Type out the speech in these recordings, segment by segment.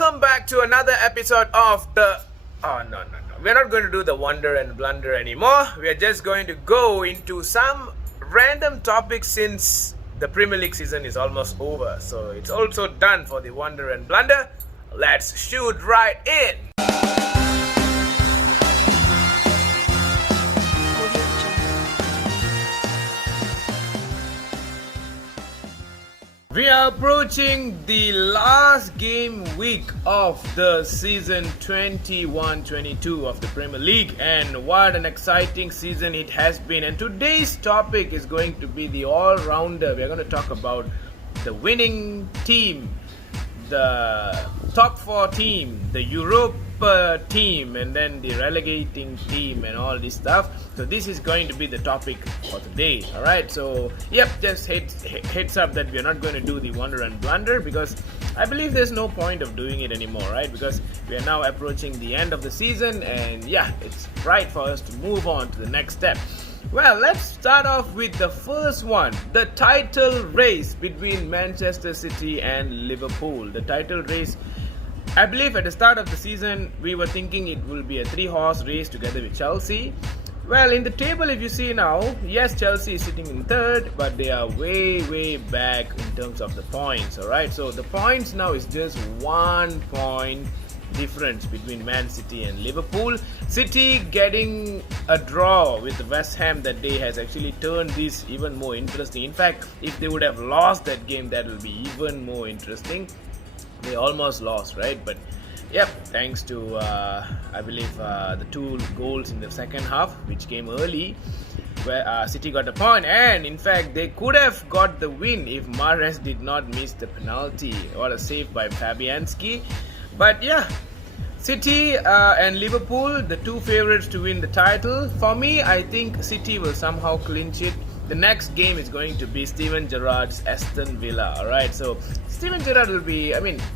welcome back to another episode of the... Oh, no. We're not going to do the wonder and blunder anymore. We're just going to go into some random topics since the Premier League season is almost over. So it's also done for the wonder and blunder. Let's shoot right in. We are approaching the last game week of the season 21-22 of the Premier League, and what an exciting season it has been. And today's topic is going to be the all-rounder. We are going to talk about the winning team, the top 4 team, the Europa team, and then the relegating team and all this stuff. So this is going to be the topic for today. Alright, so yep, just heads up that we're not going to do the wonder and blunder because I believe there's no point of doing it anymore, right? Because we are now approaching the end of the season, and yeah, it's right for us to move on to the next step. Well, let's start off with the first one, the title race between Manchester City and Liverpool. The title race, I believe at the start of the season, we were thinking it will be a 3-horse race together with Chelsea. Well, in the table, if you see now, yes, Chelsea is sitting in third, but they are way back in terms of the points, alright? So the points now is just 1 point difference between Man City and Liverpool. City getting a draw with West Ham that day has actually turned this even more interesting. In fact, if they would have lost that game, that will be even more interesting. They almost lost, right? But yep, thanks to I believe the 2 goals in the second half, which came early, where City got a point, and in fact they could have got the win if Mahrez did not miss the penalty. What a save by Fabianski. But yeah, City and Liverpool, the 2 favorites to win the title. For me, I think City will somehow clinch it. The next game is going to be Steven Gerrard's Aston Villa. Alright, so Steven Gerrard will be,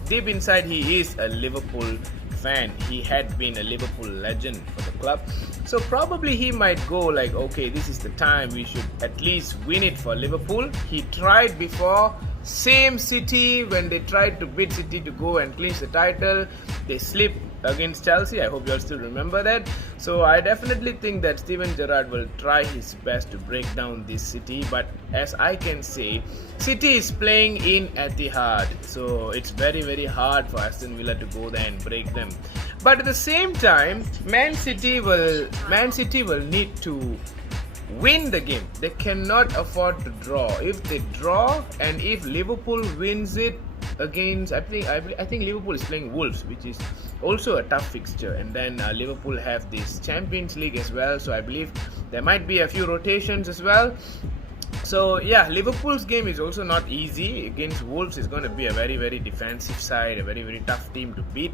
deep inside he is a Liverpool fan. He had been a Liverpool legend for the club. So probably he might go like, okay, this is the time we should at least win it for Liverpool. He tried before, same City, when they tried to beat City to go and clinch the title, they slipped against Chelsea. I hope you all still remember that. So I definitely think that Steven Gerrard will try his best to break down this City, but as I can say, City is playing in Etihad, so it's very hard for Aston Villa to go there and break them. But at the same time, Man City will need to win the game. They cannot afford to draw. If they draw, and if Liverpool wins it against, I think Liverpool is playing Wolves, which is also a tough fixture, and then Liverpool have this Champions League as well, so I believe there might be a few rotations as well. So yeah, Liverpool's game is also not easy. Against Wolves is going to be a very defensive side, a very tough team to beat.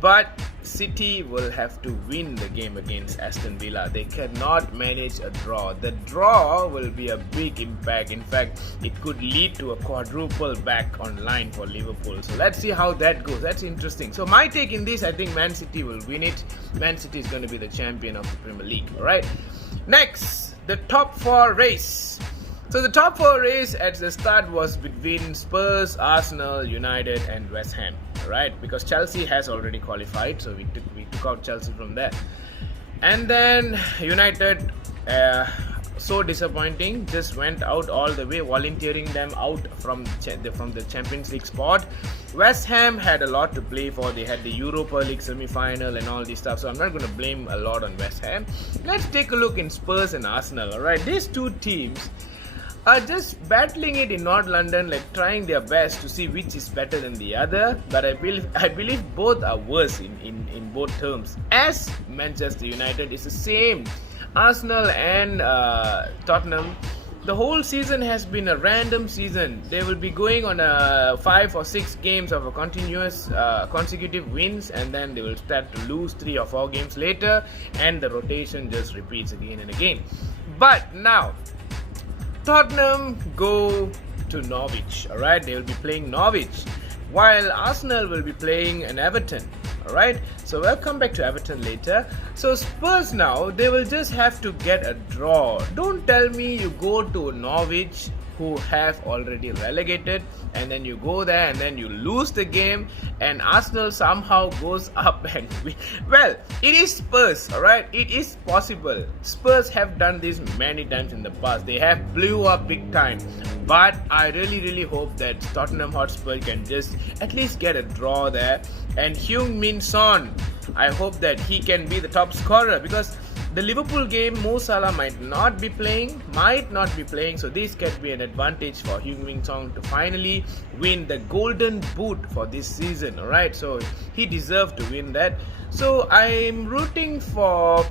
But City will have to win the game against Aston Villa. They cannot manage a draw. The draw will be a big impact. In fact, it could lead to a quadruple back online for Liverpool. So let's see how that goes. That's interesting. So my take in this, I think Man City will win it. Man City is going to be the champion of the Premier League. Alright. Next, the top 4 race. So the top 4 race at the start was between Spurs, Arsenal, United and West Ham. Right, because Chelsea has already qualified, so we took out Chelsea from there. And then United, so disappointing, just went out all the way, volunteering them out from the Champions League spot. West Ham had a lot to play for. They had the Europa League semi-final and all this stuff, so I'm not going to blame a lot on West Ham. Let's take a look in Spurs and Arsenal. Alright, these 2 teams are just battling it in North London, like trying their best to see which is better than the other. But I believe both are worse in both terms. As Manchester United is the same. Arsenal and Tottenham, the whole season has been a random season. They will be going on 5 or 6 games of a continuous consecutive wins, and then they will start to lose 3 or 4 games later, and the rotation just repeats again and again. But now Tottenham go to Norwich, alright? They will be playing Norwich, while Arsenal will be playing an Everton, alright? So we'll come back to Everton later. So Spurs now, they will just have to get a draw. Don't tell me you go to Norwich who have already relegated, and then you go there and then you lose the game, and Arsenal somehow goes up and win. Well, it is Spurs, alright? It is possible. Spurs have done this many times in the past. They have blew up big time. But I really hope that Tottenham Hotspur can just at least get a draw there. And Heung-min Son, I hope that he can be the top scorer, because the Liverpool game, Mo Salah might not be playing, so this can be an advantage for Heung-min Son to finally win the Golden Boot for this season, alright? So he deserved to win that. So I'm rooting for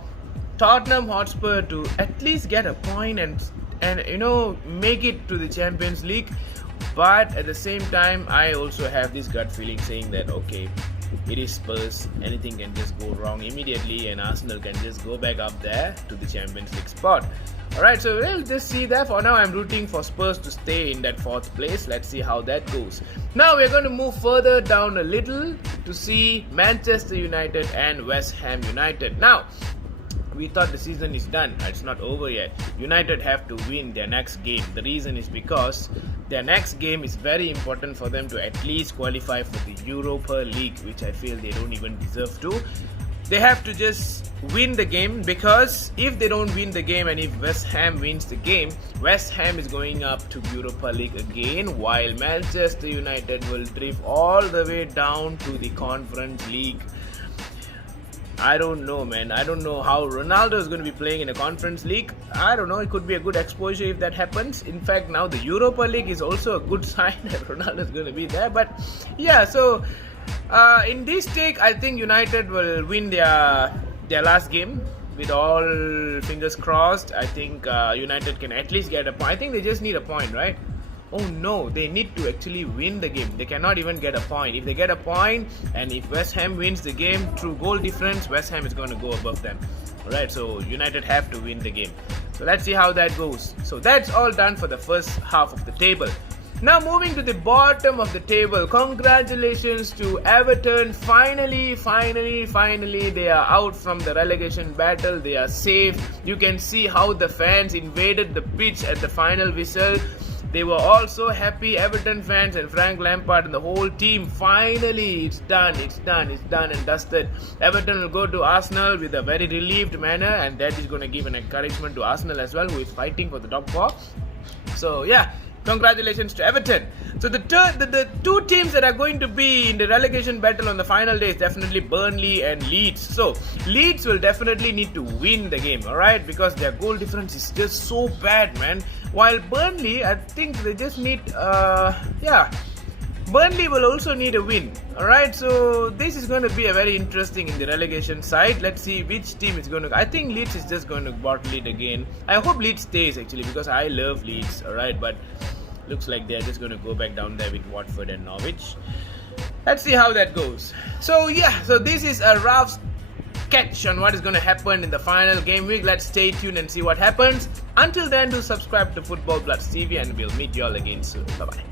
Tottenham Hotspur to at least get a point and make it to the Champions League. But at the same time, I also have this gut feeling saying that, okay, it is Spurs, anything can just go wrong immediately and Arsenal can just go back up there to the Champions League spot. Alright, so we'll just see that. For now, I'm rooting for Spurs to stay in that 4th place. Let's see how that goes. Now we're going to move further down a little to see Manchester United and West Ham United. Now, we thought the season is done. It's not over yet. United have to win their next game. The reason is because their next game is very important for them to at least qualify for the Europa League, which I feel they don't even deserve to. They have to just win the game, because if they don't win the game and if West Ham wins the game, West Ham is going up to Europa League again, while Manchester United will drift all the way down to the Conference League. I don't know, man. I don't know how Ronaldo is going to be playing in a Conference League. I don't know. It could be a good exposure if that happens. In fact, now the Europa League is also a good sign that Ronaldo is going to be there. But yeah, so in this take, I think United will win their last game. With all fingers crossed, I think United can at least get a point. I think they just need a point, right? Oh no, they need to actually win the game. They cannot even get a point. If they get a point and if West Ham wins the game through goal difference, West Ham is going to go above them. Alright, so United have to win the game. So let's see how that goes. So that's all done for the first half of the table. Now moving to the bottom of the table, congratulations to Everton. Finally, they are out from the relegation battle. They are safe. You can see how the fans invaded the pitch at the final whistle. They were all so happy, Everton fans and Frank Lampard and the whole team. Finally, it's done and dusted. Everton will go to Arsenal with a very relieved manner, and that is going to give an encouragement to Arsenal as well, who is fighting for the top 4. So yeah, congratulations to Everton. So the two teams that are going to be in the relegation battle on the final day is definitely Burnley and Leeds. So Leeds will definitely need to win the game, alright, because their goal difference is just so bad, man. While Burnley, I think they just need Burnley will also need a win. Alright, so this is going to be a very interesting in the relegation side. Let's see which team is going to... I think Leeds is just going to bottle it again. I hope Leeds stays actually, because I love Leeds. Alright, but looks like they're just going to go back down there with Watford and Norwich. Let's see how that goes. So yeah, so this is a rough sketch on what is going to happen in the final game week. Let's stay tuned and see what happens. Until then, do subscribe to Football Bloods TV and we'll meet you all again soon. Bye bye.